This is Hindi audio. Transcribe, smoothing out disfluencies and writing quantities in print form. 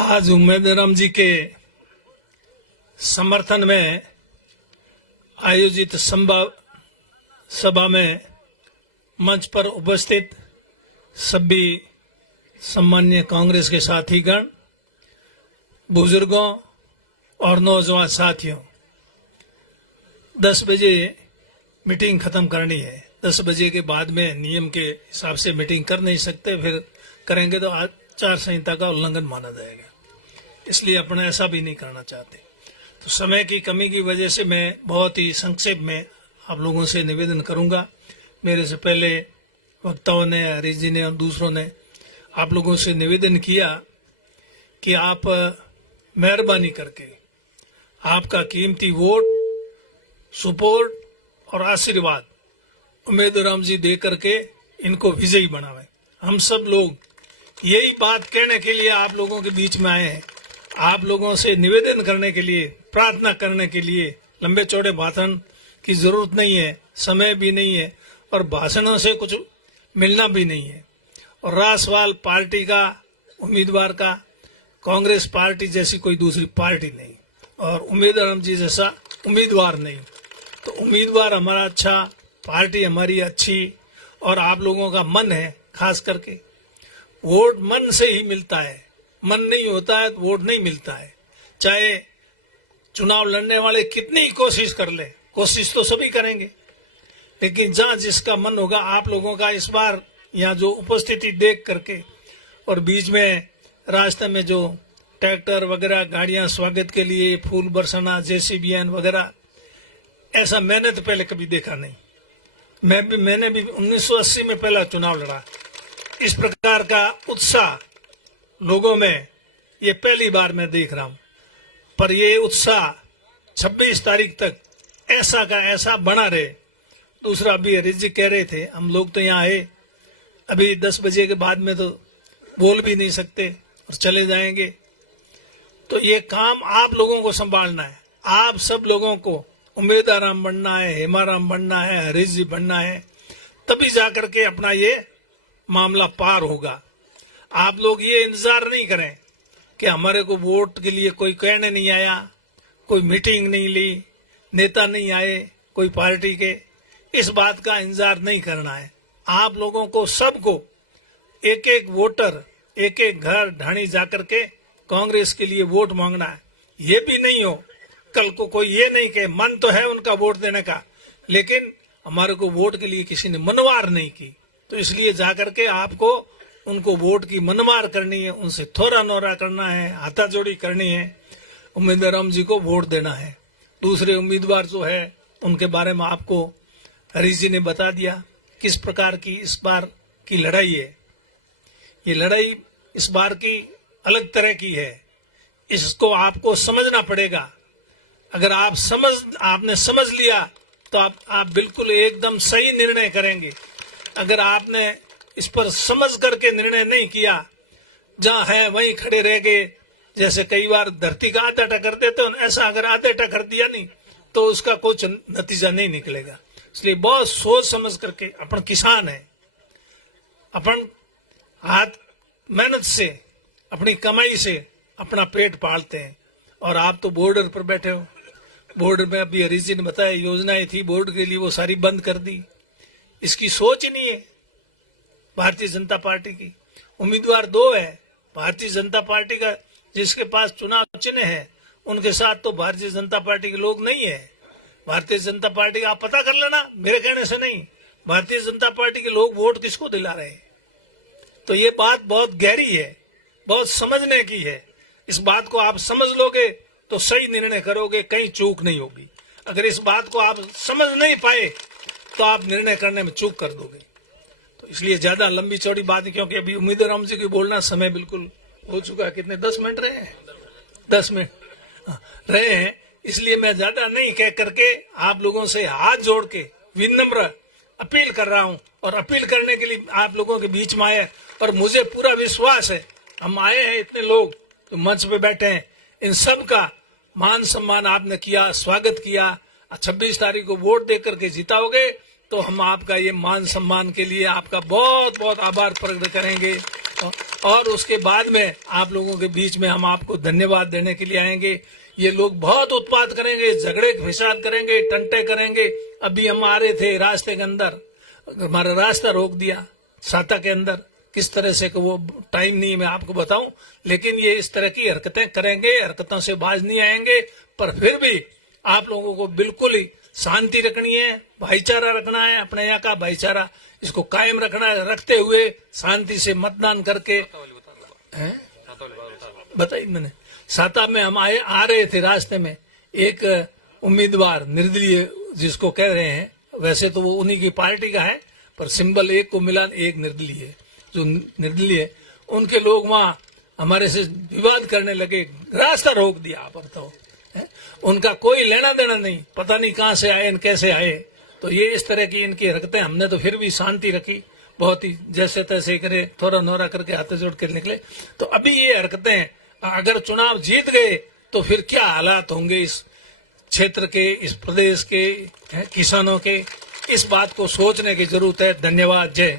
आज उम्मेदराम जी के समर्थन में आयोजित सभा में मंच पर उपस्थित सभी सम्मान्य कांग्रेस के साथीगण, बुजुर्गों और नौजवान साथियों, 10 बजे मीटिंग खत्म करनी है। 10 बजे के बाद में नियम के हिसाब से मीटिंग कर नहीं सकते, फिर करेंगे तो आचार संहिता का उल्लंघन माना जाएगा। इसलिए अपन ऐसा भी नहीं करना चाहते। तो समय की कमी की वजह से मैं बहुत ही संक्षेप में आप लोगों से निवेदन करूंगा। मेरे से पहले वक्ताओं ने, हरीश जी ने और दूसरों ने आप लोगों से निवेदन किया कि आप मेहरबानी करके आपका कीमती वोट, सपोर्ट और आशीर्वाद उम्मेदराम जी दे करके इनको विजयी बनावे। हम सब लोग यही बात कहने के लिए आप लोगों के बीच में आए हैं, आप लोगों से निवेदन करने के लिए, प्रार्थना करने के लिए। लंबे चौड़े भाषण की जरूरत नहीं है, समय भी नहीं है और भाषणों से कुछ मिलना भी नहीं है। और रासवाल पार्टी का उम्मीदवार का कांग्रेस पार्टी जैसी कोई दूसरी पार्टी नहीं और उम्मेदराम जी जैसा उम्मीदवार नहीं। तो उम्मीदवार हमारा अच्छा, पार्टी हमारी अच्छी और आप लोगों का मन है। खास करके वोट मन से ही मिलता है, मन नहीं होता है तो वोट नहीं मिलता है। चाहे चुनाव लड़ने वाले कितनी कोशिश कर ले, कोशिश तो सभी करेंगे, लेकिन जहां जिसका मन होगा। आप लोगों का इस बार यहाँ जो उपस्थिति देख करके और बीच में रास्ते में जो ट्रैक्टर वगैरह गाड़ियां स्वागत के लिए, फूल बरसाना, जेसीबीएन वगैरह, ऐसा मैंने तो पहले कभी देखा नहीं। मैंने भी 1980 में पहला चुनाव लड़ा। इस प्रकार का उत्साह लोगों में ये पहली बार मैं देख रहा हूं। पर ये उत्साह 26 तारीख तक ऐसा का ऐसा बना रहे। दूसरा, अभी हरीश जी कह रहे थे हम लोग तो यहाँ आए, अभी 10 बजे के बाद में तो बोल भी नहीं सकते और चले जाएंगे। तो ये काम आप लोगों को संभालना है। आप सब लोगों को उम्मेदराम बनना है, हेमाराम बनना है, हरीश जी बनना है, तभी जाकर के अपना ये मामला पार होगा। आप लोग ये इंतजार नहीं करें कि हमारे को वोट के लिए कोई कहने नहीं आया, कोई मीटिंग नहीं ली, नेता नहीं आए कोई पार्टी के। इस बात का इंतजार नहीं करना है। आप लोगों को सबको एक एक वोटर, एक एक घर ढाणी जाकर के कांग्रेस के लिए वोट मांगना है। ये भी नहीं हो कल को कोई ये नहीं कहे, मन तो है उनका वोट देने का, लेकिन हमारे को वोट के लिए किसी ने मनवार नहीं की। तो इसलिए जाकर के आपको उनको वोट की मनमार करनी है, उनसे थोड़ा नोरा करना है, हाथाजोड़ी करनी है, उम्मीदराम जी को वोट देना है। दूसरे उम्मीदवार जो है उनके बारे में आपको हरीश जी ने बता दिया किस प्रकार की इस बार की लड़ाई है। ये लड़ाई इस बार की अलग तरह की है, इसको आपको समझना पड़ेगा। अगर आपने समझ लिया तो आप बिल्कुल एकदम सही निर्णय करेंगे। अगर आपने इस पर समझ करके निर्णय नहीं किया, जहां है वहीं खड़े रह गए, जैसे कई बार धरती का आधा टक्कर देते हो, ऐसा अगर आधे टक्कर दिया नहीं तो उसका कुछ नतीजा नहीं निकलेगा। इसलिए बहुत सोच समझ करके, अपन किसान है, अपन हाथ मेहनत से, अपनी कमाई से अपना पेट पालते हैं। और आप तो बॉर्डर पर बैठे हो। बॉर्डर में अभी हरीश जी ने बताया योजनाएं थी बॉर्डर के लिए, वो सारी बंद कर दी। इसकी सोच ही नहीं है भारतीय जनता पार्टी की। उम्मीदवार 2 है भारतीय जनता पार्टी का, जिसके पास चुनाव चिन्ह है, उनके साथ तो भारतीय जनता पार्टी के लोग नहीं है। भारतीय जनता पार्टी का आप पता कर लेना, मेरे कहने से नहीं। भारतीय जनता पार्टी के लोग वोट किसको दिला रहे हैं। तो ये बात बहुत गहरी है, बहुत समझने की है। इस बात को आप समझ लोगे तो सही निर्णय करोगे, कहीं चूक नहीं होगी। अगर इस बात को आप समझ नहीं पाए तो आप निर्णय करने में चूक कर दोगे। तो इसलिए ज्यादा लंबी चौड़ी बात है, क्योंकि अभी उम्मीदराम जी की बोलना समय बिल्कुल हो चुका है। कितने 10 मिनट रहे हैं, 10 मिनट रहे हैं। इसलिए मैं ज्यादा नहीं कह करके आप लोगों से हाथ जोड़ के विनम्र अपील कर रहा हूं। और अपील करने के लिए आप लोगों के बीच में आया, और मुझे पूरा विश्वास है हम आए हैं इतने लोग तो मंच पे बैठे हैं, इन सब का मान सम्मान आपने किया, स्वागत किया। 26 तारीख को वोट दे करके जिताओगे तो हम आपका ये मान सम्मान के लिए आपका बहुत बहुत आभार प्रकट करेंगे। और उसके बाद में आप लोगों के बीच में हम आपको धन्यवाद देने के लिए आएंगे। ये लोग बहुत उत्पात करेंगे, झगड़े फिसाद करेंगे, टंटे करेंगे। अभी हम आ रहे थे रास्ते के अंदर, हमारा रास्ता रोक दिया साता के अंदर, किस तरह से वो टाइम नहीं मैं आपको बताऊं, लेकिन ये इस तरह की हरकतें करेंगे, हरकतों से बाज नहीं आएंगे। पर फिर भी आप लोगों को बिल्कुल ही शांति रखनी है, भाईचारा रखना है, अपने यहाँ का भाईचारा इसको कायम रखना है, रखते हुए शांति से मतदान करके। बताइए, मैंने साता में हम आ रहे थे, रास्ते में एक उम्मीदवार निर्दलीय जिसको कह रहे हैं, वैसे तो वो उन्हीं की पार्टी का है, पर सिंबल एक को मिला, एक निर्दलीय है। जो निर्दलीय है उनके लोग वहां हमारे से विवाद करने लगे, रास्ता रोक दिया पर तो उनका कोई लेना देना नहीं, पता नहीं कहां से आए कैसे आए। तो ये इस तरह की इनकी हरकतें, हमने तो फिर भी शांति रखी, बहुत ही जैसे तैसे करे, थोड़ा नोरा करके हाथ जोड़ कर निकले। तो अभी ये हरकतें, अगर चुनाव जीत गए तो फिर क्या हालात होंगे इस क्षेत्र के, इस प्रदेश के किसानों के, इस बात को सोचने की जरूरत है। धन्यवाद। जय